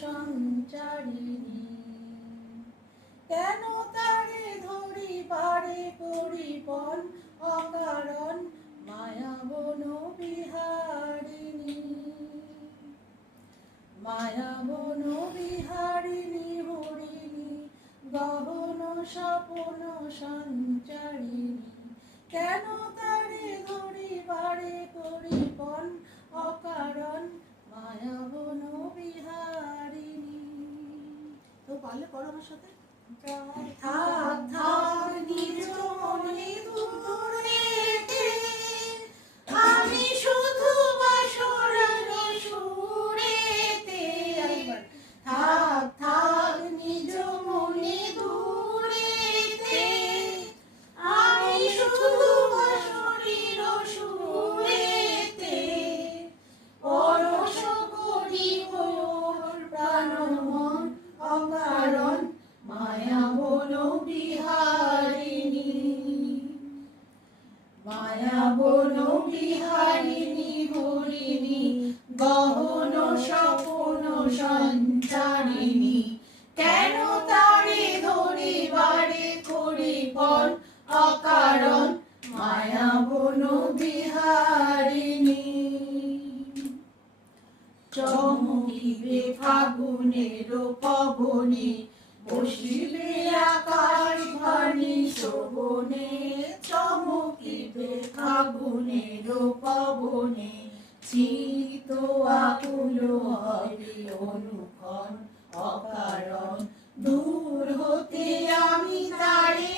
সঞ্চারিণী। কেন তারে ধরি বারে করি পণ অকারণ মায়া বন বিহারিণী। মায়া বন বিহারিণী হরিণী গহন স্বপন সঞ্চারিণী। কেন তারে ধরি বারে করি পণ অকারণ মায়া বন বিহারিণী। তো পারলে করো আমার সাথে। থাক থাক নিজ মনে দূরেতে, আমি শুধু বাসরের সুরেতে। থাক থাক নিজ মনে দূরেতে, আমি শুধু বাসরের সুরেতে। পরশ করি ওর প্রাণ মন অকারণ মায়া বন বিহারিণী। মায়া বন বিহারিণী হরিণী গহন স্বপন সঞ্চারিণী। কেন তারে ধরি বারে করি পণ অকারণ মায়া বন বিহারিণী। চমকিবে ফাগুনের পবনে, বসিবে আকাশ বাণী শোভনে। চমকিবে ফাগুনের পবনে, চিত আকুল হবে অনুক্ষণ অকারণ। দূর হতে আমি তারে